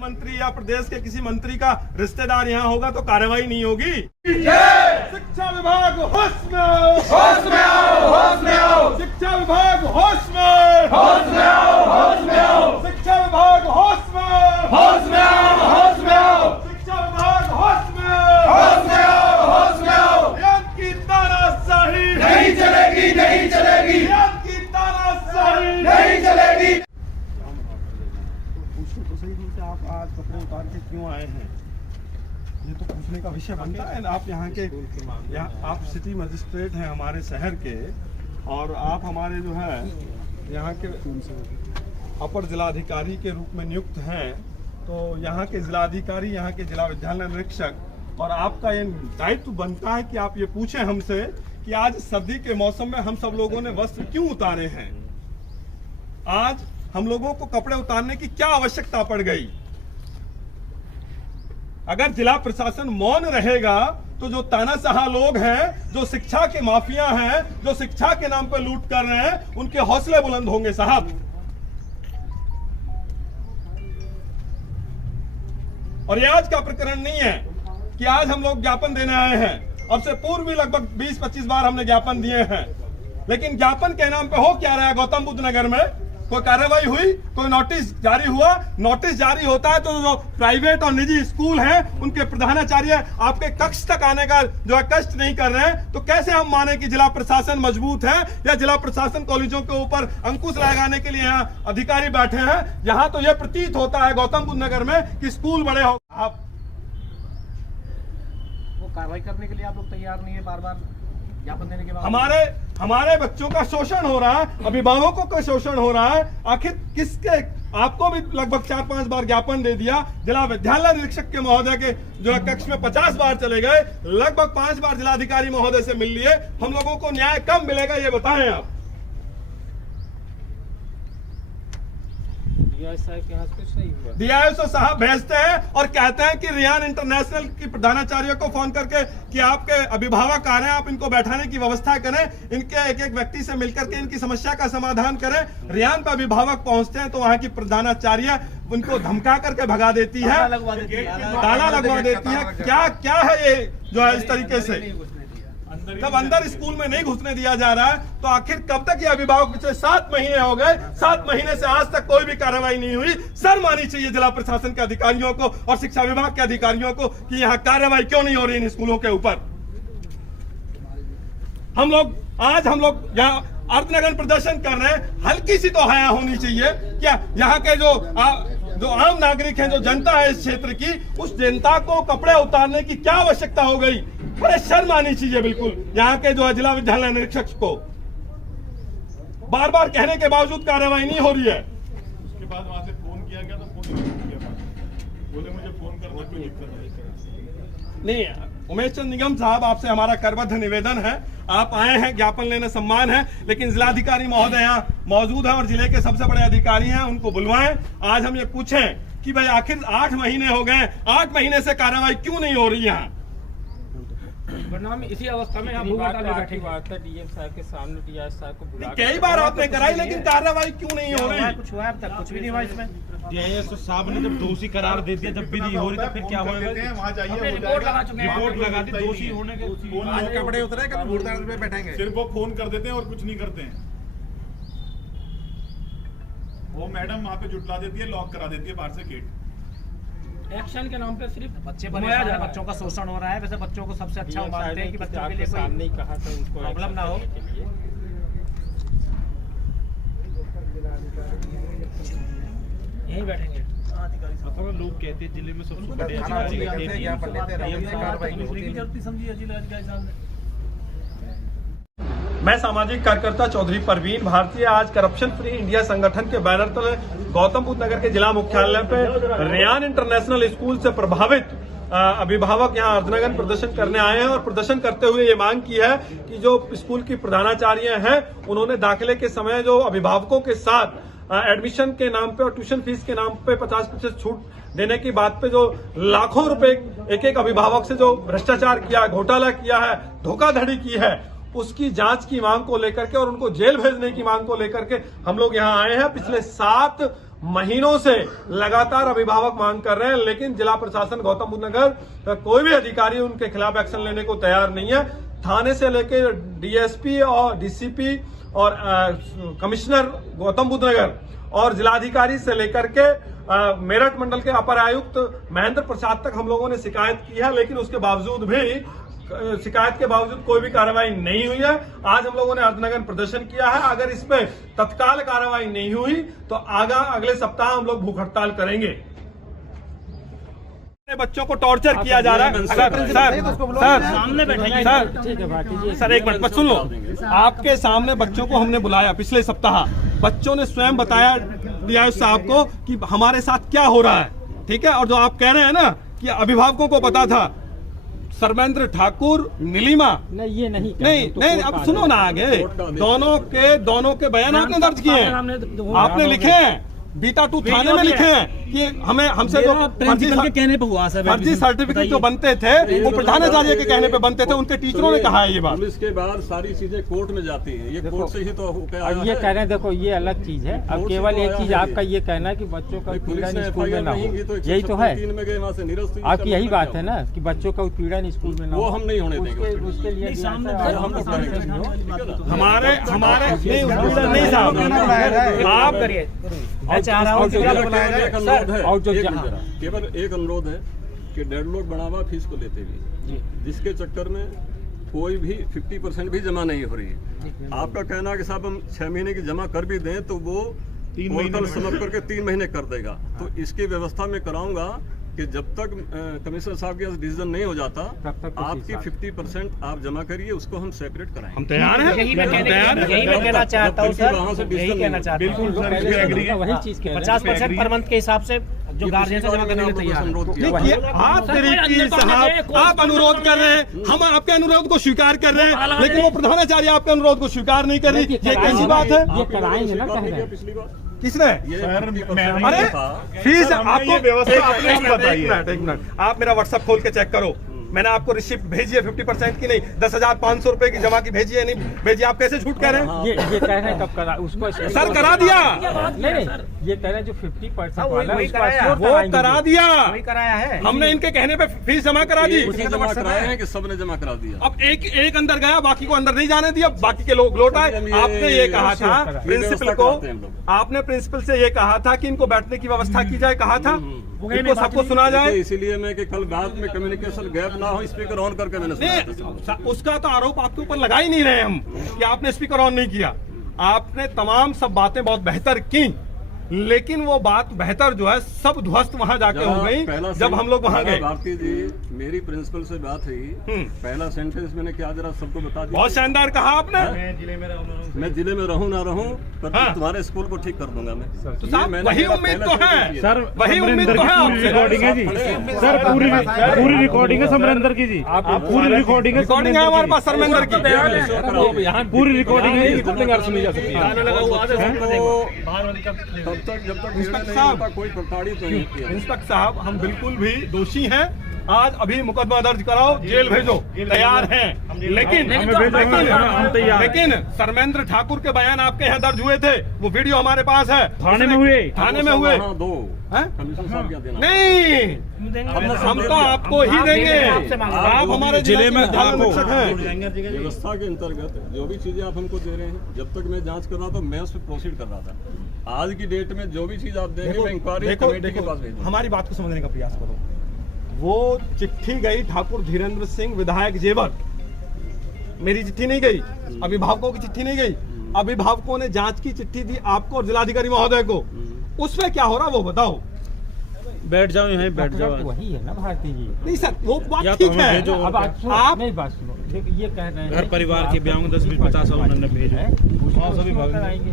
मंत्री या प्रदेश के किसी मंत्री का रिश्तेदार यहाँ होगा तो कार्रवाई नहीं होगी। शिक्षा विभाग होश में आओ, होश में आओ, होश में आओ। शिक्षा विभाग होश में, होश में आओ, होश में आओ। शिक्षा विभाग होश में, होश में आओ, होश में आओ। शिक्षा विभाग होश में, होश में आओ, होश में आओ। रियासत की तानाशाही नहीं चलेगी, नहीं चलेगी। रियासत की तानाशाही नहीं चलेगी। तो सही रूप से आप आज कपड़े उतार के क्यों आए हैं, ये तो पूछने का विषय बनता है। आप यहाँ के आप सिटी मजिस्ट्रेट हैं हमारे शहर के, और आप हमारे जो है यहाँ के अपर जिलाधिकारी के रूप में नियुक्त हैं। तो यहाँ के जिलाधिकारी, यहाँ के जिला विद्यालय निरीक्षक, और आपका ये दायित्व बनता है कि आप ये पूछें हमसे कि आज सर्दी के मौसम में हम सब लोगों ने वस्त्र क्यों उतारे हैं, आज हम लोगों को कपड़े उतारने की क्या आवश्यकता पड़ गई। अगर जिला प्रशासन मौन रहेगा तो जो तानाशाह लोग हैं, जो शिक्षा के माफिया हैं, जो शिक्षा के नाम पर लूट कर रहे हैं, उनके हौसले बुलंद होंगे साहब। और ये आज का प्रकरण नहीं है कि आज हम लोग ज्ञापन देने आए हैं। अब से पूर्व भी लगभग 20-25 बार हमने ज्ञापन दिए हैं, लेकिन ज्ञापन के नाम पे हो क्या रहा है गौतम बुद्ध नगर में? कोई कार्रवाई हुई, कोई नोटिस जारी हुआ? नोटिस जारी होता है तो जो प्राइवेट और निजी स्कूल हैं उनके प्रधानाचार्य आपके कक्ष तक आने का जो है कष्ट नहीं कर रहे हैं, तो कैसे हम माने कि जिला प्रशासन मजबूत है, या जिला प्रशासन कॉलेजों के ऊपर अंकुश लगाने के लिए यहाँ अधिकारी बैठे हैं। यहाँ तो यह प्रतीत होता है गौतम बुद्ध नगर में कि स्कूल बड़े हो। आप वो कार्रवाई करने के लिए आप लोग तैयार नहीं है, बार बार ज्ञापन देने के बाद हमारे बच्चों का शोषण हो रहा है, अभिभावकों का शोषण हो रहा है। आखिर किसके? आपको भी लगभग 4-5 बार ज्ञापन दे दिया। जिला विद्यालय निरीक्षक के महोदय के जो है कक्ष में 50 बार चले गए, लगभग 5 बार जिलाधिकारी महोदय से मिल लिए। हम लोगों को न्याय कब मिलेगा ये बताएं आप। डीआईएसओ साहब भेजते हैं और कहते हैं कि रियान इंटरनेशनल की प्रधानाचार्य को फोन करके कि आपके अभिभावक आ रहे हैं, आप इनको बैठाने की व्यवस्था करें, इनके एक एक व्यक्ति से मिलकर के इनकी समस्या का समाधान करें। रियान पर अभिभावक पहुंचते हैं तो वहां की प्रधानाचार्य उनको धमका करके भगा देती है, ताला लगवा देती है। क्या क्या है ये जो है इस तरीके से? जब अंदर स्कूल में नहीं घुसने दिया जा रहा है तो आखिर कब तक ये अभिभावक? पिछले 7 महीने हो गए, 7 महीने से आज तक कोई भी कार्रवाई नहीं हुई। शर्म आनी चाहिए जिला प्रशासन के अधिकारियों को और शिक्षा विभाग के अधिकारियों को कि यहाँ कार्रवाई क्यों नहीं हो रही इन स्कूलों के ऊपर। हम लोग यहाँ अर्थनगर प्रदर्शन कर रहे हैं, हल्की सी तो हया होनी चाहिए क्या? यहाँ के जो आम नागरिक हैं, जो जनता है इस क्षेत्र की, उस जनता को कपड़े उतारने की क्या आवश्यकता हो गई? बड़े शर्म आनी चाहिए बिल्कुल यहाँ के जो है जिला विद्यालय निरीक्षक को। बार बार कहने के बावजूद कार्रवाई नहीं हो रही है। उसके बाद वहां से फोन किया गया तो फोन नहीं किया, बोले मुझे फोन करना कोई दिक्कत नहीं। उमेश चंद निगम साहब, आपसे हमारा करबद्ध निवेदन है, आप आए हैं, ज्ञापन लेने सम्मान है, लेकिन जिलाधिकारी महोदय यहाँ मौजूद हैं और जिले के सबसे बड़े अधिकारी हैं, उनको बुलवाएं। आज हम ये पूछें कि भाई आखिर 8 महीने हो गए, 8 महीने से कार्रवाई क्यों नहीं हो रही यहाँ? इसी अवस्था में डीएम साहब के सामने डीआईएस साहब को बुला कई बार आपने कराई, लेकिन कार्रवाई क्यों नहीं हो रही? कुछ हुआ है अब तक? कुछ भी नहीं हुआ इसमें। डीआईएस साहब ने जब दोषी करार दे दिया, जब भी नहीं हो रही तो फिर क्या होगा? वहाँ जाइए, रिपोर्ट लगा दी दोषी होने के। आज कपड़े उतरे, कल मुर्दार में बैठेंगे। सिर्फ वो फोन कर देते हैं और कुछ नहीं करते हैं। वो मैडम वहाँ पे जुटला देती है, लॉक करा देती है बाहर से गेट। एक्शन के नाम पे सिर्फ बच्चे परेशान हैं, बच्चों का शोषण हो रहा है। वैसे बच्चों को सबसे अच्छा मानते हैं कि बच्चों के लिए कोई कहा था उनको प्रॉब्लम ना हो। यहीं बैठेंगे। लोग कहते हैं जिले में सबसे बड़े मैं सामाजिक कार्यकर्ता चौधरी परवीन भारतीय आज करप्शन फ्री इंडिया संगठन के बैनर तले गौतम बुद्ध नगर के जिला मुख्यालय पे रियान इंटरनेशनल स्कूल से प्रभावित अभिभावक यहाँ अर्धनगन प्रदर्शन करने आए हैं और प्रदर्शन करते हुए ये मांग की है कि जो स्कूल की प्रधानाचार्य हैं उन्होंने दाखिले के समय जो अभिभावकों के साथ एडमिशन के नाम पे और ट्यूशन फीस के नाम पे 50% छूट देने की बात पे जो लाखों रुपए एक एक अभिभावक से जो भ्रष्टाचार किया, घोटाला किया है, धोखाधड़ी की है, उसकी जांच की मांग को लेकर के और उनको जेल भेजने की मांग को लेकर के हम लोग यहाँ आए हैं। पिछले 7 महीनों से लगातार अभिभावक मांग कर रहे हैं, लेकिन जिला प्रशासन गौतम बुद्ध नगर का कोई भी अधिकारी उनके खिलाफ एक्शन लेने को तैयार नहीं है। थाने से लेकर डीएसपी और डीसीपी और कमिश्नर गौतम बुद्ध नगर और जिलाधिकारी से लेकर के मेरठ मंडल के अपर आयुक्त महेंद्र प्रसाद तक हम लोगों ने शिकायत की है, लेकिन उसके बावजूद भी शिकायत के बावजूद कोई भी कार्रवाई नहीं हुई है। आज हम लोगों ने अर्धनग्न प्रदर्शन किया है। अगर इस पे तत्काल कार्रवाई नहीं हुई तो अगले सप्ताह हम लोग भूख हड़ताल करेंगे। बच्चों को टॉर्चर किया जा रहा है। सामने बैठेंगे सर एक मिनट सुन लो। आपके सामने बच्चों को हमने बुलाया पिछले सप्ताह, बच्चों ने स्वयं बताया डीआईओ साहब को कि हमारे साथ क्या हो रहा है, ठीक है। और जो आप कह रहे हैं ना कि अभिभावकों को पता था, सर्वेंद्र ठाकुर, नीलिमा, नहीं ये नहीं अब सुनो ना, आगे दोनों के बयान आपने दर्ज किए हैं, आपने लिखे हैं, बीटा 2 थाने में लिखे हैं कि हमसे जो प्रिंसिपल के कहने पे हुआ सर, फर्जी सर्टिफिकेट जो बनते थे वो प्रधानाचार्य के कहने पे बनते थे, उनके टीचरों ने कहा है ये बात। पुलिस के बाद सारी चीजें कोर्ट में जाती है, ये कोर्ट से ही तो अब ये कह रहे हैं, देखो ये अलग चीज है। अब केवल एक चीज आपका ये कहना है कि बच्चों का उत्पीड़न स्कूल में ना हो, यही तो है आपकी, यही बात है ना कि बच्चों का उत्पीड़न स्कूल में ना हो, वो हम नहीं होने देंगे। उसके लिए हमारे नहीं साहब, आप करिए। केवल एक अनुरोध है कि 1.5 बढ़ावा फीस को लेते हुए, जिसके चक्कर में कोई भी 50% भी जमा नहीं हो रही है। आपका कहना है कि साहब हम 6 महीने की जमा कर भी दें तो वो 3 महीने समाप्त करके 3 महीने कर देगा। तो इसकी व्यवस्था मैं कराऊंगा कि जब तक कमिश्नर साहब के डिसीजन नहीं हो जाता, आपकी 50% आप जमा करिए, उसको हम सेपरेट कराएं। हम तैयार हैं, यही मैं कहना चाहता हूँ सर, यही कहना चाहता हूँ। वही चीज 50% पर मंथ के हिसाब से जो गार्जियन से जमा करने के लिए तैयार है। आप अनुरोध कर रहे हैं, हम आपके अनुरोध को स्वीकार कर रहे हैं, लेकिन वो प्रधानाचार्य आपके अनुरोध को स्वीकार नहीं कर रही। ये कैसी बात है? ये कराएंगे ना, कह रहे हैं पिछली बार किसने? अरे फीस आपको एक मिनट आप मेरा व्हाट्सएप खोल के चेक करो, मैंने आपको रिसिप्ट भेजी है 50% की नहीं, 10,500 रुपए की जमा की भेजी है, नहीं भेजी। आप कैसे झूठ कह रहे हैं? ये कह रहे हैं कब करा उसको सर करा दिया, नहीं ये कह रहे हैं जो 50% वाला वो करा दिया, वही कराया है। हमने इनके कहने पे फीस जमा करा दी। जमा कराए हैं कि सबने जमा करा दिया। अब एक अंदर गया, बाकी को अंदर नहीं जाने दिया, बाकी के लोग लौट आए। आपने ये कहा था प्रिंसिपल को, आपने प्रिंसिपल से ये कहा था कि इनको बैठने की व्यवस्था की जाए, कहा था इनको सबको सुना जाए। इसीलिए मैं कि कल रात में कम्युनिकेशन गैप ना हो, स्पीकर ऑन करके मैंने सुना। उसका तो आरोप आपके ऊपर लगा ही नहीं रहे हम कि आपने स्पीकर ऑन नहीं किया। आपने तमाम सब बातें बहुत बेहतर की, लेकिन वो बात बेहतर जो है सब ध्वस्त वहां जाके हो गई जब हम लोग वहां गए। भारती जी मेरी प्रिंसिपल से बात हुई, पहला सेंटेंस मैंने क्या जरा सबको बता दिया। बहुत शानदार कहा आपने, मैं जिले में रहूं ना रहूं पर तुम्हारे स्कूल को ठीक कर दूंगा मैं। तो साहब वही उम्मीद तो है सर, वही उम्मीद तो है आपसे। रिकॉर्डिंग है जी सर, पूरी रिकॉर्डिंग है समरेंद्र की जी, पूरी रिकॉर्डिंग है हमारे पास सरमेंद्र की, पूरी रिकॉर्डिंग है, सुनी जा सकती है। जब तक नहीं होता कोई प्रताड़ित नहीं किया। इंस्पेक्टर साहब हम बिल्कुल भी दोषी हैं, आज अभी मुकदमा दर्ज कराओ, जेल भेजो, तैयार हैं। लेकिन सर्वेंद्र ठाकुर के बयान आपके यहाँ दर्ज हुए थे, वो वीडियो हमारे पास है। थाने में हुए नहीं, हम तो आपको ही देंगे, आप हमारे जिले में व्यवस्था के अंतर्गत जो भी चीजें आप हमको दे रहे हैं, जब तक मैं जांच कर रहा था मैं उस पर प्रोसीड कर रहा था। आज की डेट में जो भी चीज आप देंगे मैं इंक्वायरी कमेटी के पास भेजूंगा। हमारी बात को समझने का प्रयास करो। वो चिट्ठी गई ठाकुर धीरेन्द्र सिंह विधायक जेवर, मेरी चिट्ठी नहीं गई, अभिभावकों की चिट्ठी नहीं गई। अभिभावकों ने जांच की चिट्ठी दी आपको और जिलाधिकारी महोदय को, उसमें क्या हो रहा वो बताओ। बैठ जाओ यहीं बैठ जाओ। वही है ना भारती जी। नहीं सर वो बात ठीक है, अब आप नहीं बात सुनो, ये कह रहे हैं घर परिवार के ब्याह में 10, 20, 50 उन्होंने भेजे, सभी कराएंगे,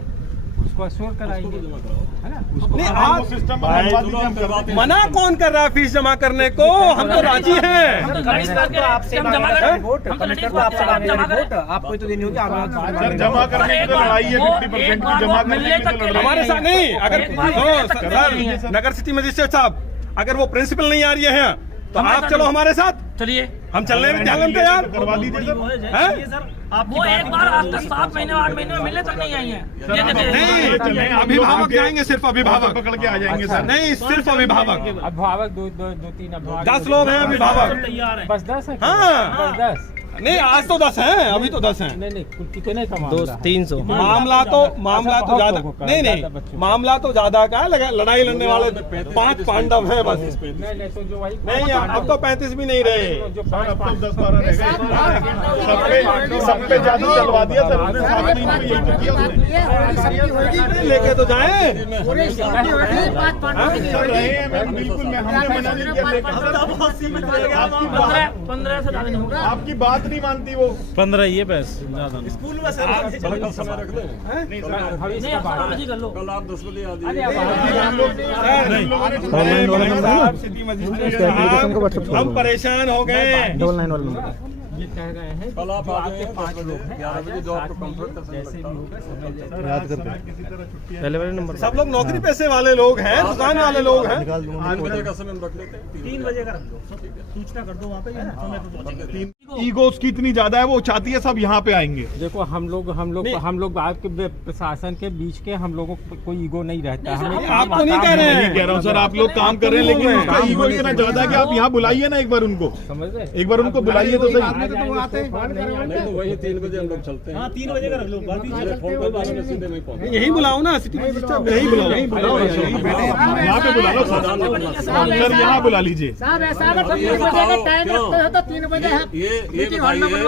उसको अश्योर कराएंगे, है ना। नहीं आप मना कौन कर रहा है फीस जमा करने को? हम तो राजी हैं। कमिश्नर तो आपसे आपको तो देनी होगी, जमा करने की लड़ाई है, 50% की जमा करने की हमारे साथ नहीं। अगर नगर सिटी मजिस्ट्रेट साहब अगर वो प्रिंसिपल नहीं आ रही है तो आप चलो हमारे साथ, चलिए हम चलने में तैयार। करवा दीजिए सर। वो एक बार आज तक 7 महीने 8 महीने में मिलने तक नहीं आई है। नहीं, अभिभावक जाएंगे, सिर्फ अभिभावक पकड़ के आ जाएंगे सर। नहीं, सिर्फ अभिभावक। अभिभावक दो 3 अभिभावक 10 लोग हैं अभिभावक। तैयार है। बस 10 है। हाँ। बस 10 नहीं, आज तो 10 हैं, अभी तो 10 हैं। नहीं कुल कितने का मामला है? 300 मामला तो ज्यादा नहीं, मामला तो ज्यादा का है। लड़ाई लड़ने वाले 5 पांडव हैं बस। नहीं तो जो वही नहीं, अब तो 35 भी नहीं रहे। जो अब तो 10-12 रह गए। सब पे जादू चलवा दिया सर उसने। 7 महीने में यही तो किया उसने। लेके तो जाए। सर रहे हैं मैम, बिल्कुल मैं हमने मना नहीं किया, लेकिन सर 15 से ज्यादा नहीं होगा। आपकी बात नहीं मानती वो। 15 ये बस ज्यादा नहीं। स्कूल में सर कल समय रख दें। नहीं, आप आज ही कर लो। कल आप 10 बजे आ अरे जाइए। अब हम परेशान हो गए। ये कह रहे हैं कल आप जो आ आपके जाइए 5 लोग हैं 11 बजे जो आपको कंफर्ट कर जैसे भी सकता होगा समय जैसे याद करते किसी तरह छुट्टी पहले वाले नंबर सब लोग नौकरी पेशे वाले लोग हैं, दुकान वाले लोग हैं। 3 बजे का समय हम रख लेते हैं। 3 बजे का रख दो, सूचना कर दो वहाँ पे समय पे। ईगो उसकी इतनी ज्यादा है, वो चाहती है सब यहाँ पे आएंगे। देखो हम लोग आपके प्रशासन के बीच के हम लोगों को कोई ईगो नहीं रहता है। हमें आपको नहीं कह रहे नहीं हैं। कह रहा हूँ सर, आप लोग काम कर रहे हैं, लेकिन उनका ईगो इतना ज्यादा है कि आप यहाँ बुलाइए ना एक बार उनको। समझ रहे एक बार उनको बुलाइए तो सही। नहीं तो वही 3 बजे हम लोग चलते हैं। 3 बजे का रख लो। फोन कर देंगे, सीधे में पहुंच। यही बुलाओ ना, सिटी मजिस्ट्रेट यही बुलाओ। यहाँ पे बुला लो सर, यहाँ बुला लीजिए। ये अगर वो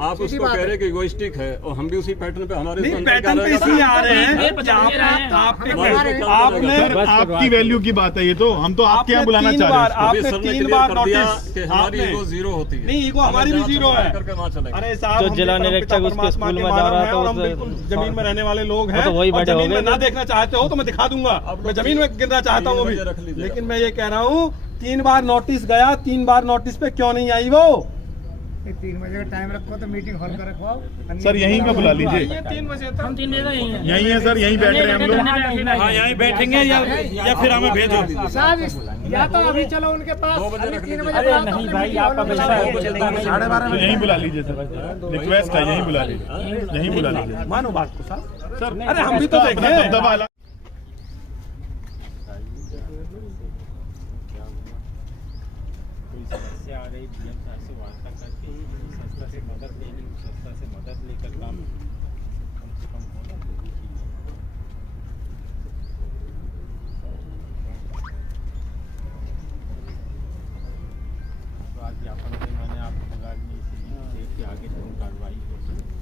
आप उसको कह रहे कि इगोइस्टिक है और हम भी उसी पैटर्न पे हमारे नहीं, पैटर्न पे इसलिए आ रहे हैं कि आपने सर आपकी वैल्यू की बात है ये तो, हम तो आपके यहाँ बुलाना चाह रहे हैं। आपने 3 बार नोटिस कि हमारी ईगो 0 होती है। नहीं, ईगो हमारी भी 0 है। करके वहाँ चलेंगे। अरे साहब, तो हम जिला भी परम निरीक्षक पिता उसके परमात्मा स्कूल के में जा मानव रहा हैं था, और हम उस- बिल्कुल जमीन में रहने वाले लोग हैं। तो वही और बड़े हो जमीन में गए। ना देखना चाहते हो तो मैं दिखा दूंगा। मैं जमीन में गिरना चाहता हूँ वो भी, 3 बजे रख लीजिएगा। लेकिन मैं ये कह रहा हूँ 3 बार नोटिस गया, 3 बार नोटिस पे क्यों नहीं आई वो? 3 बजे का टाइम रखो तो मीटिंग हॉल का रखवाओ। सर यहीं पे बुला लीजिए। 3 बजे हम 3 बजे यहीं हैं। यहीं है सर, यहीं बैठ रहे हैं हम लोग। हाँ यहीं बैठेंगे या फिर हमें भेजो। साहब या तो अभी चलो उनके पास, 2 बजे अभी रख 3 लीजिए। बजे अरे बुलाओ तो नहीं फिर भाई, meeting आप hall में हमेशा बुलाओ। तो यहीं बुला लीजिए सर, रिक्वेस्ट है यहीं बुला लीजिए, यहीं बुला लीजिए। मानो बात को साहब। सर अरे हम भी तो अपना देखें। दबदबा अलग। कोई समस्या आ रही डीएम साहब से वार्ता करके संस्था से मदद लेनी, संस्था से मदद लेकर काम कम से कम होना जरूरी चीज़ है। तो आज ज्ञापन में मैंने आपको लगा कि इसीलिए देख के आगे जो कार्रवाई हो सकती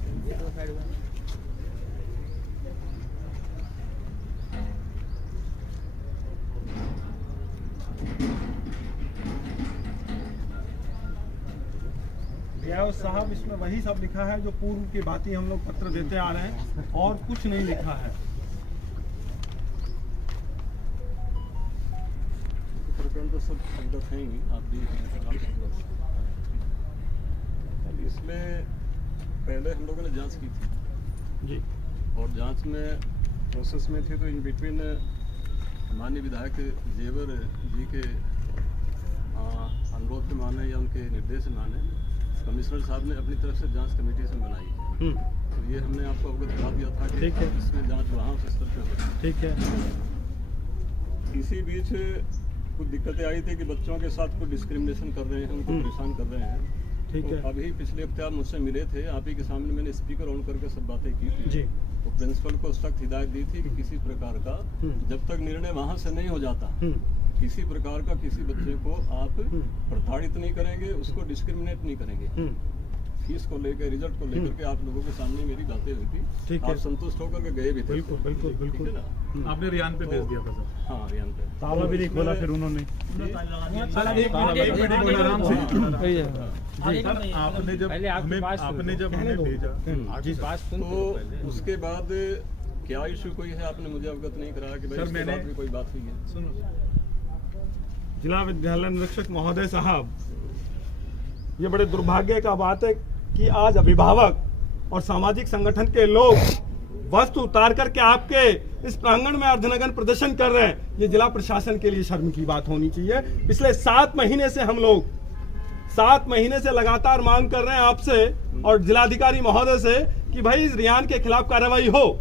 रियाज साहब, इसमें वही सब लिखा है जो पूर्व की बातें हम लोग पत्र देते आ रहे हैं, और कुछ नहीं लिखा है। प्रकरण तो सब अवगत हैं ही, आप भी अब इसमें पहले हम लोगों ने जांच की थी जी। और जांच में प्रोसेस में थे, तो इन बिटवीन माननीय विधायक जेवर जी के अनुरोध पे माने या उनके निर्देश से माने कमिश्नर साहब ने अपनी तरफ से जांच कमेटी से बनाई। तो ये हमने आपको अवगत करा दिया था कि इसमें जांच वहाँ उस स्तर पे हो रही है। ठीक है। इसी बीच कुछ दिक्कतें आई थी कि बच्चों के साथ कुछ डिस्क्रिमिनेशन कर रहे हैं, उनको परेशान कर रहे हैं। ठीक है। तो अभी पिछले हफ्ते आप मुझसे मिले थे, आप ही के सामने मैंने स्पीकर ऑन करके सब बातें की थी जी। तो प्रिंसिपल को सख्त हिदायत दी थी कि किसी प्रकार का जब तक निर्णय वहाँ से नहीं हो जाता, किसी प्रकार का किसी बच्चे को आप प्रताड़ित नहीं करेंगे, उसको डिस्क्रिमिनेट नहीं करेंगे। फीस को लेकर, रिजल्ट को लेकर के आप लोगों के सामने मेरी बातें हुई थी। ठीक है। आप संतुष्ट होकर के गए भी थे। बिल्कुल बिल्कुल बिल्कुल। ठीक है ना? आपने रियान पे भेज दिया था सर। हाँ, रियान पे। ताला भी नहीं खोला फिर उन्होंने। सर आपने जब पहले आपकी हमें बात सुन आपने लो। जब हमें भेजा आपकी बात सुन तो उसके बाद क्या इशू कोई है, आपने मुझे अवगत नहीं कराया कि भाई सर, इसके मैंने- बाद भी कोई बात हुई है। सुनो जिला विद्यालय निरीक्षक महोदय साहब, ये बड़े दुर्भाग्य का बात है कि आज अभिभावक और सामाजिक संगठन के लोग वस्त्र उतार करके आपके इस प्रांगण में अर्धनग्न प्रदर्शन कर रहे हैं। ये जिला प्रशासन के लिए शर्म की बात होनी चाहिए। पिछले 7 महीने से हम लोग 7 महीने से लगातार मांग कर रहे हैं आपसे और जिलाधिकारी महोदय से कि भाई रियान के खिलाफ कार्रवाई हो।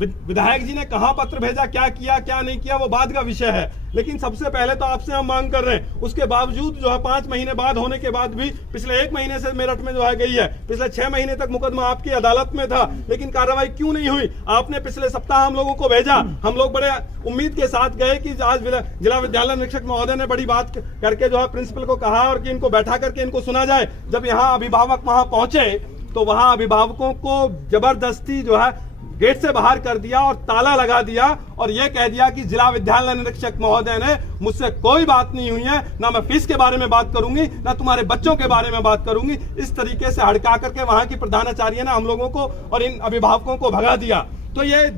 विधायक जी ने कहां पत्र भेजा, क्या किया क्या नहीं किया वो बाद का विषय है, लेकिन सबसे पहले तो आपसे हम मांग कर रहे हैं। उसके बावजूद जो है 5 महीने बाद होने के बाद भी पिछले 1 महीने से मेरठ में जो है गई है, पिछले 6 महीने तक मुकदमा आपकी अदालत में था, लेकिन कार्रवाई क्यों नहीं हुई? आपने पिछले सप्ताह हम लोगों को भेजा, हम लोग बड़े उम्मीद के साथ गए कि आज जिला विद्यालय निरीक्षक महोदय ने बड़ी बात करके जो है प्रिंसिपल को कहा और कि इनको बैठा करके इनको सुना जाए। जब यहाँ अभिभावक वहां पहुंचे तो वहां अभिभावकों को जबरदस्ती जो है गेट से बाहर कर दिया और ताला लगा दिया और यह कह दिया कि जिला विद्यालय निरीक्षक महोदय ने मुझसे कोई बात नहीं हुई है, ना मैं फीस के बारे में बात करूंगी ना तुम्हारे बच्चों के बारे में बात करूंगी। इस तरीके से हड़का करके वहां की प्रधानाचार्य ने हम लोगों को और इन अभिभावकों को भगा दिया। तो ये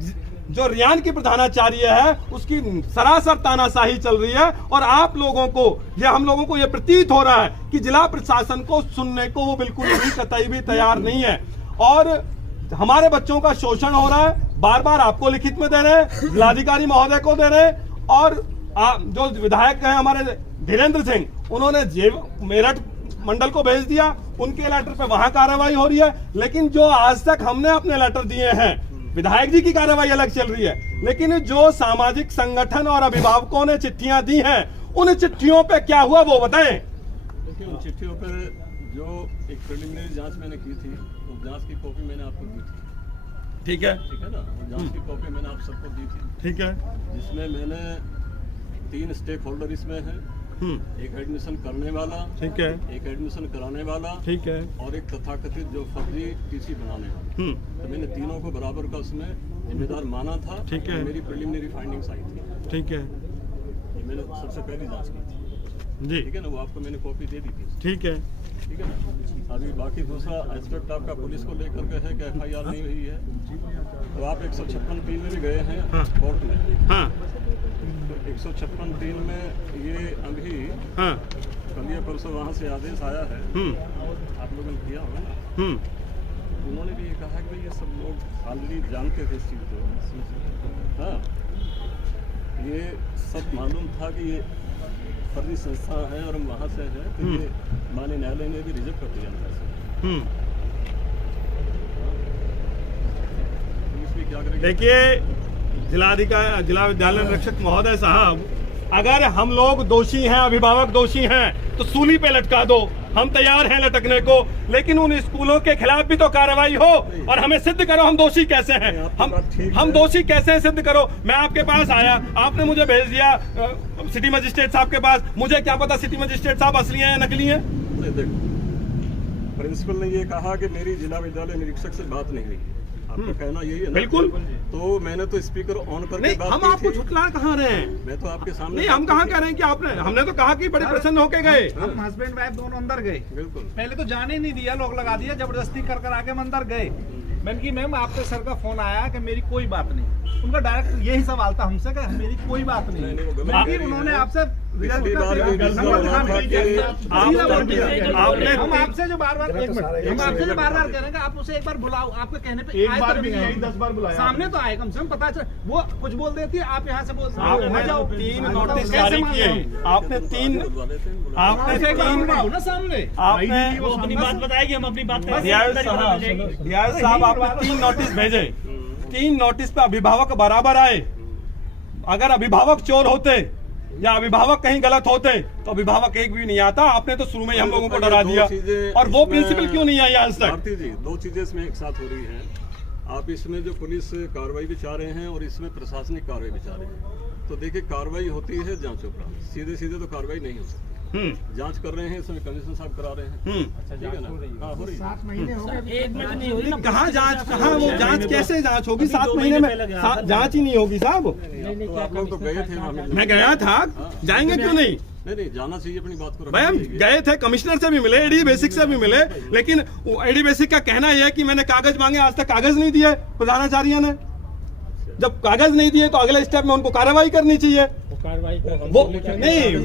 जो रियान की प्रधानाचार्य है उसकी सरासर तानाशाही चल रही है और आप लोगों को हम लोगों को यह प्रतीत हो रहा है कि जिला प्रशासन को सुनने को वो बिल्कुल भी कतई भी तैयार नहीं है और हमारे बच्चों का शोषण हो रहा है। बार बार आपको लिखित में दे रहे हैं, जिलाधिकारी महोदय को दे रहे हैं और जो विधायक हैं हमारे धीरेन्द्र सिंह, उन्होंने मेरठ मंडल को भेज दिया, उनके लेटर पे वहां कार्रवाई हो रही है। लेकिन जो आज तक हमने अपने लेटर दिए हैं, विधायक जी की कार्रवाई अलग चल रही है, लेकिन जो सामाजिक संगठन और अभिभावकों ने चिट्ठियां दी हैं, उन चिट्ठियों पे क्या हुआ वो बताएं। देखिए, उन चिट्ठियों पे जो एक प्रिलिमिनरी जांच मैंने की थी, तो जांच की कॉपी मैंने आपको दी थी। ठीक है ना, वो जांच की कॉपी मैंने आप सबको दी थी। ठीक है, जिसमें मैंने 3 स्टेक होल्डर इसमें है, एक एडमिशन करने वाला, ठीक है, एक एडमिशन कराने वाला, ठीक है, और एक तथाकथित जो फर्जी टीसी बनाने वाला। तो मैंने तीनों को बराबर का उसमें जिम्मेदार माना था। ठीक है, मेरी प्रिलिमिनरी फाइंडिंग्स आई थी। ठीक है, ये मैंने सबसे पहली जांच की थी जी। ठीक है ना, वो आपको मैंने कॉपी दे दी थी। ठीक है, ठीक है ना। अभी बाकी दूसरा एस्पेक्ट आपका पुलिस को लेकर के है कि FIR नहीं हुई है, तो आप 156(3) में भी गए हैं कोर्ट में। हाँ, तो 156(3) में ये अभी कल या परसों वहाँ से आदेश आया है, आप लोगों ने किया होगा ना। उन्होंने भी ये कहा कि ये सब लोग ऑलरेडी जानते थे इस चीज़ को। हाँ, ये सब मालूम था कि ये फर्जी संस्था है और हम वहाँ से है, तो ये माननीय न्यायालय ने भी रिजेक्ट कर दिया था। पुलिस भी क्या करेगी? देखिए, जिला विद्यालय निरीक्षक महोदय साहब, अगर हम लोग दोषी हैं, अभिभावक दोषी हैं, तो सूली पे लटका दो, हम तैयार हैं लटकने को, लेकिन उन स्कूलों के खिलाफ भी तो कार्रवाई हो और हमें सिद्ध करो हम दोषी कैसे हैं। हम दोषी कैसे सिद्ध करो। मैं आपके पास आया, आपने मुझे भेज दिया सिटी मजिस्ट्रेट साहब के पास, मुझे क्या पता सिटी मजिस्ट्रेट साहब असली हैं या नकली हैं। प्रिंसिपल ने ये कहा कि मेरी जिला विद्यालय निरीक्षक से बात नहीं हुई। आपका कहना यही है ना? बिल्कुल। तो मैंने तो स्पीकर ऑन करके नहीं, हम आपको झुठला कहाँ रहे हैं? मैं तो आपके सामने नहीं, हम कहाँ कह रहे हैं कि आपने, हमने तो कहा कि बड़े प्रसन्न होके गए। हम हस्बैंड वाइफ दोनों अंदर गए। बिल्कुल, पहले तो जाने नहीं दिया, लोग लगा दिया, जबरदस्ती कर आके हम अंदर गए। मैंने की मैम आपके सर का फोन आया कि मेरी कोई बात नहीं। उनका डायरेक्ट यही सवाल था हमसे कि मेरी कोई बात नहीं। बाकी उन्होंने आपसे हम आपसे जो बार बार कह रहे हैं कि आप उसे एक बार बुलाओ, आपके कहने पे एक बार भी नहीं, 10 बार बुलाया। सामने तो आए, कम से कम पता चल, वो कुछ बोल देती है, आप यहाँ से बोल जाओ। 3 नोटिस जारी किए आपने, 3 ना सामने आपने अपनी बात बताएगी, हम अपनी बात रियाज साहब आपने 3 नोटिस भेजे। 3 नोटिस पे अभिभावक बराबर आए। अगर अभिभावक चोर होते या अभिभावक कहीं गलत होते तो अभिभावक एक भी नहीं आता। आपने तो शुरू में ही हम लोगों को डरा दिया, और वो प्रिंसिपल क्यों नहीं आई आज तक? भारती जी, 2 चीजें इसमें एक साथ हो रही हैं। आप इसमें जो पुलिस कार्रवाई भी चाह रहे हैं और इसमें प्रशासनिक कार्रवाई भी चाह रहे हैं। तो देखिए, कार्रवाई होती है जांच उपरांत, सीधे सीधे तो कार्रवाई नहीं हो सकती। जांच कर रहे हैं, इसमें कमिश्नर साहब करा रहे हैं। अच्छा, ठीक है ना? हाँ, हो रही है। 7 महीने हो गए। कहाँ जांच, कहाँ वो जांच, कैसे जांच होगी? 7 महीने में जांच ही नहीं होगी साहब। तो आप लोग तो गए थे वहाँ, मैं गया था, जाएंगे क्यों नहीं? नहीं, जाना चाहिए, अपनी बात को। भाई हम गए थे, कमिश्नर से भी मिले, एडी बेसिक से भी मिले, लेकिन एडी बेसिक का कहना यह है कि मैंने कागज मांगे, आज तक कागज नहीं दिए प्रधानाचार्य ने। जब कागज नहीं दिए तो अगले स्टेप में उनको कार्रवाई करनी चाहिए। वो नहीं,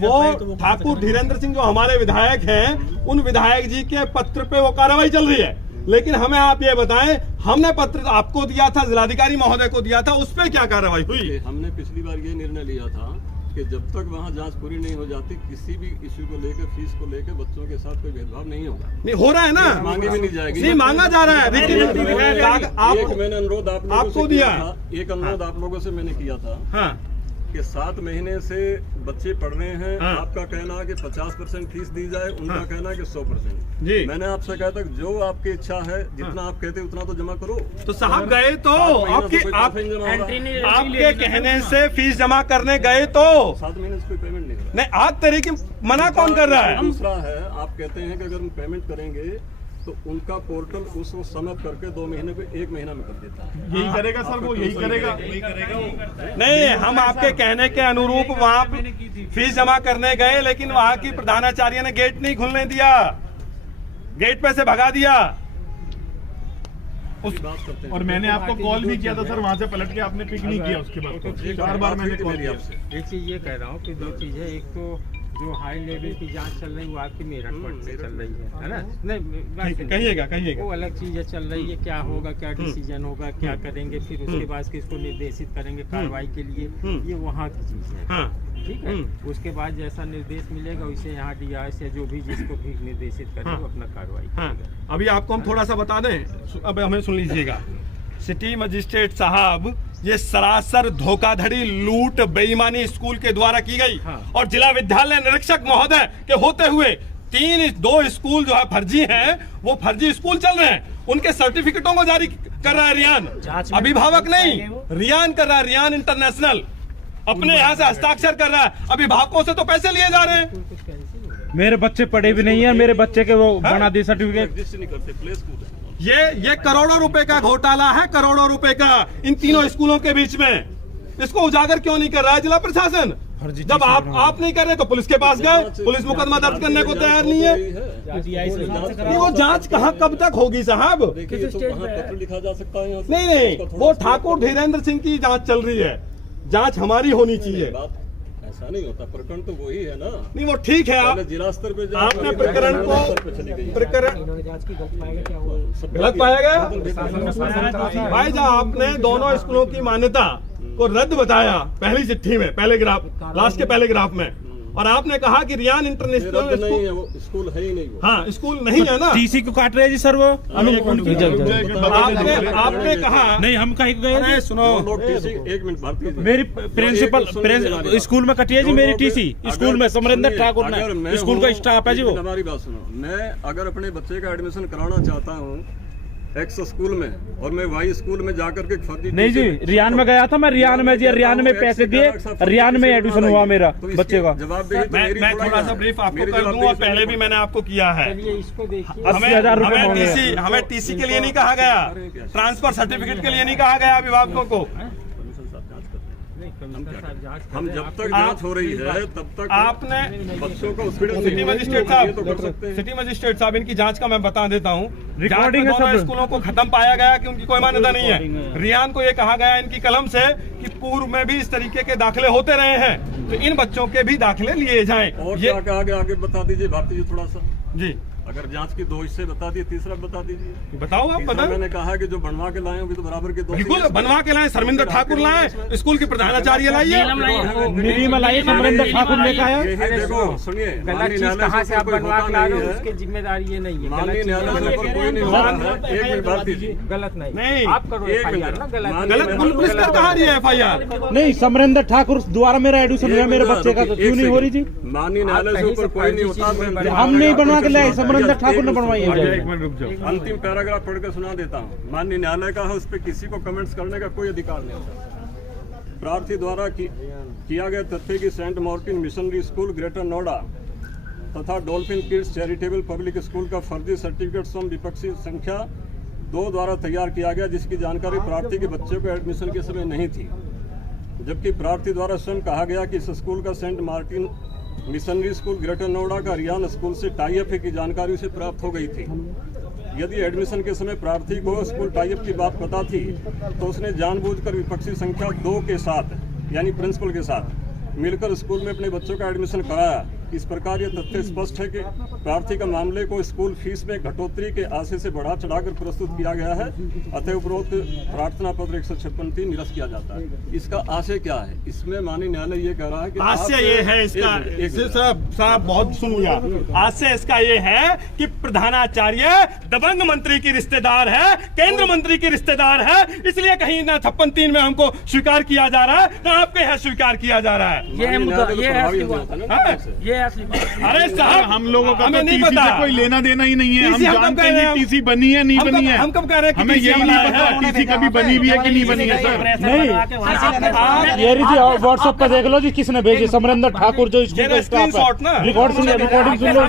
वो ठाकुर धीरेन्द्र सिंह जो हमारे विधायक हैं, उन विधायक जी के पत्र पे वो कार्रवाई चल रही है। लेकिन हमें आप ये बताएं, हमने पत्र आपको दिया था, जिलाधिकारी महोदय को दिया था, उस पर क्या कार्रवाई हुई? हमने पिछली बार ये निर्णय लिया था कि जब तक वहाँ जांच पूरी नहीं हो जाती किसी भी इश्यू को लेकर, फीस को लेकर बच्चों के साथ कोई भेदभाव नहीं होगा। नहीं हो रहा है ना, मांगी भी नहीं जाएगी, नहीं मांगा जा रहा है। एक मैंने अनुरोध आपको दिया, एक अनुरोध आप लोगों से मैंने किया था हाँ कि 7 महीने से बच्चे पढ़ रहे हैं, हाँ। आपका कहना है कि 50% फीस दी जाए, उनका हाँ। कहना है कि 100%। जी मैंने आपसे कहा था कि जो आपकी इच्छा है, जितना आप कहते हैं उतना तो जमा करो। तो साहब गए तो 7 महीना से कोई आप पैसा नहीं जमा हो रहा। आपके कहने से फीस जमा करने गए तो 7 महीने से कोई पेमेंट नहीं हो रहा। नहीं, आज तरीके मना कौन कर रहा है? दूसरा है, आप कहते हैं कि अगर हम पेमेंट करेंगे तो उनका पोर्टल उसको समझ करके 2 महीने को 1 महीना में कर देता है। यही करेगा सर, वो यही करेगा। नहीं, हम आपके कहने के अनुरूप वहाँ फीस जमा करने गए, लेकिन वहाँ की प्रधानाचार्य ने गेट नहीं खुलने दिया, गेट पे से भगा दिया। बात करते हैं। और मैंने आपको कॉल भी किया था सर, वहाँ से पलट के आपने पिक नहीं किया उसके बाद। 4 बार मैंने कॉल किया आपसे। एक चीज ये कह रहा हूँ कि 2 चीजें, एक तो जो हाई लेवल की जांच चल रही है वो आपकी मेरठ पट से चल रही है ना? नहीं, कहिएगा कहिएगा। वो अलग चीजें चल रही है, क्या होगा, क्या डिसीजन होगा, क्या करेंगे, फिर उसके बाद किसको निर्देशित करेंगे कार्रवाई के लिए, ये वहाँ की चीज है। हाँ ठीक है, उसके बाद जैसा निर्देश मिलेगा वैसे यहाँ DRS या जो भी जिसको भी निर्देशित करें वो अपना कार्रवाई करेगा। अभी आपको हम थोड़ा सा बता दें, अब हमें सुन लीजिएगा। सिटी मजिस्ट्रेट साहब, ये सरासर धोखाधड़ी, लूट, बेईमानी स्कूल के द्वारा की गई और जिला विद्यालय निरीक्षक महोदय के होते हुए 2 स्कूल जो है फर्जी हैं, वो फर्जी स्कूल चल रहे हैं। उनके सर्टिफिकेटों को जारी कर रहा है रियान, अभिभावक नहीं, रियान कर रहा है, रियान इंटरनेशनल अपने यहाँ से हस्ताक्षर कर रहा है, अभिभावकों से तो पैसे लिए जा रहे हैं। मेरे बच्चे पढ़े भी नहीं है, मेरे बच्चे के वो बना दे सर्टिफिकेट। एग्जिस्ट नहीं करते, प्ले स्कूल है। ये करोड़ों रुपए का घोटाला है, करोड़ों रुपए का इन तीनों स्कूलों के बीच में। इसको उजागर क्यों नहीं कर रहा है जिला प्रशासन? जब आप नहीं कर रहे तो पुलिस के पास गए, पुलिस मुकदमा दर्ज करने को तैयार नहीं है। नहीं, वो जांच कहाँ कब तक होगी साहब? देखिए, तो वहाँ पत्र लिखा जा सकता है यहाँ से। नहीं, वो ठाकुर धीरेन्द्र सिंह की जांच चल रही है, जांच हमारी होनी चाहिए। बात ऐसा नहीं होता, प्रकरण तो वही है ना। नहीं, वो ठीक है, आप जिला स्तर पे आपने प्रकरण को गलत पाया गया भाई साहब, आपने दोनों स्कूलों की मान्यता को रद्द बताया पहली चिट्ठी में, पहले ग्राफ, लास्ट के पहले ग्राफ में, और आपने कहा कि रियान इंटरनेशनल नहीं है, वो स्कूल है ही नहीं। वो हाँ, स्कूल नहीं है ना। TC को काट रहे हैं जी सर, वो आपने कहा नहीं, हम कहीं गए। सुनो, एक मिनट बात कीजिए। मेरी प्रिंसिपल स्कूल में कटी है जी मेरी TC, स्कूल में समरेंद्र ठाकुर ने, स्कूल का स्टाफ है जी वो। हमारी बात सुनो, मैं अगर अपने बच्चे का एडमिशन कराना चाहता हूँ X स्कूल में और मैं Y स्कूल में जाकर के फर्जी नहीं जी, रियान में गया था मैं, रियान में जी, रियान में पैसे दिए, रियान में एडमिशन हुआ मेरा बच्चे का। जवाब मैं थोड़ा सा ब्रीफ आपको कर दूं, और पहले भी मैंने आपको किया है। इसको देखिए, 80,000 रुपए हमें TC के लिए नहीं कहा गया, ट्रांसफर सर्टिफिकेट के लिए नहीं कहा गया अभिभावकों को। हम जब तक जांच हो रही है तब तक आपने बच्चों को सिटी मजिस्ट्रेट साहब, सिटी मजिस्ट्रेट साहब, इनकी जांच का मैं बता देता हूँ। रिकॉर्डिंग है दोनों स्कूलों को खत्म पाया गया कि उनकी कोई मान्यता नहीं है। रियान को ये कहा गया इनकी कलम से कि पूर्व में भी इस तरीके के दाखिले होते रहे हैं, तो इन बच्चों के भी दाखिले लिए जाएं। और ये क्या आगे बता दीजिए भारती जी, थोड़ा सा जी, अगर जांच की 2 हिस्से बता दिए, तीसरा बता दीजिए। बताओ आप, बताओ। मैंने कहा कि जो बनवा के लाए होंगे तो बराबर के 2 बिल्कुल बनवा के लाए, शर्मिंदर ठाकुर लाए, स्कूल की प्रधानाचार्य लाइए, नीलिमा लाइए, समरेंद्र ठाकुर लेकर आया। देखो सुनिए, गलत चीज कहाँ से आप बनवा के ला रहे हो, उसकी जिम्मेदारी ये नहीं है। माननीय न्यायालय से कोई नहीं हो रहा है। एक मिनट बात कीजिए, गलत नहीं, आप करो FIR ना, गलत पुलिस कर कहा रही है FIR। नहीं, समरेंद्र ठाकुर द्वारा मेरा एडमिशन हुआ मेरे बच्चे का, तो क्यों नहीं हो रही जी? माननीय न्यायालय से ऊपर कोई नहीं होता। हम नहीं बनवा के लाए, समरेंद्र ठाकुर ने बनवाई है। अंतिम पैराग्राफ पढ़ के सुना देता हूँ। माननीय न्यायालय का है, उस पर किसी को कमेंट्स करने का कोई अधिकार नहीं होता। प्रार्थी द्वारा किया गया तथ्य कि Saint Martin missionary school Greater Noida तथा Dolphin kids charitable public school का फर्जी सर्टिफिकेट स्वयं विपक्षी संख्या 2 द्वारा तैयार किया गया, जिसकी जानकारी प्रार्थी के बच्चे को एडमिशन के समय नहीं थी, जबकि प्रार्थी द्वारा स्वयं कहा गया कि इस स्कूल का Saint Martin missionary school Greater Noida का रियान स्कूल से टाई अप की जानकारी उसे प्राप्त हो गई थी। यदि एडमिशन के समय प्रार्थी को स्कूल टाई अप की बात पता थी तो उसने जानबूझकर विपक्षी संख्या 2 के साथ यानी प्रिंसिपल के साथ मिलकर स्कूल में अपने बच्चों का एडमिशन कराया। इस प्रकार ये तथ्य स्पष्ट है कि प्रार्थी का मामले को स्कूल फीस में घटोतरी के आशय से बढ़ा चढ़ाकर प्रस्तुत किया गया है, अतः उपरोक्त प्रार्थना पत्र 156 निरस्त किया जाता है। इसका आशय क्या है? इसमें माननीय न्यायालय ये कह रहा है कि आशय ये है इसका, साहब बहुत सुनिए, आशय इसका ये है कि प्रधानाचार्य दबंग मंत्री की रिश्तेदार है, केंद्र मंत्री की रिश्तेदार है, इसलिए कहीं ना 56(3) में हमको स्वीकार किया जा रहा है ना आपके यहाँ स्वीकार किया जा रहा है। ये असली बात। अरे साहब हम लोगों का हमें तो नहीं टीसी पता, से कोई लेना देना ही नहीं है। हम TC हम कब जानते कह रहे हैं हैं? टीसी बनी है नहीं बनी है, हम कब कह रहे हैं कि हमें TC यही नहीं बना पता है? टीसी कभी बनी भी है कि नहीं बनी है सर। ये व्हाट्सएप पे देख लो जी किसने भेजी, समरेंद्र ठाकुर जो स्कूल का स्टाफ स्क्रीनशॉट ना, है, रिकॉर्डिंग सुन लो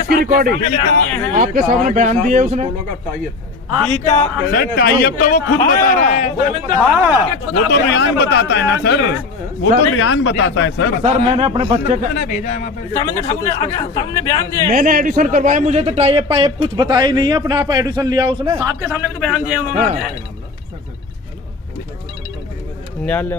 उसकी रिकॉर्डिंग आपके सामने बयान दी है उसने। स्कूलों का टाइप है। सर टाई अप तो वो खुद बता रहा है, वो तो रियान बताता है ना सर, वो तो रियान बताता है सर। सर मैंने अपने बच्चे का सामने बयान दिए, मैंने एडिशन करवाया, मुझे तो टाई अप पाइप कुछ बताया ही नहीं है, अपने आप एडिशन लिया उसने। आपके सामने भी तो बयान दिए उन्होंने। न्यायालय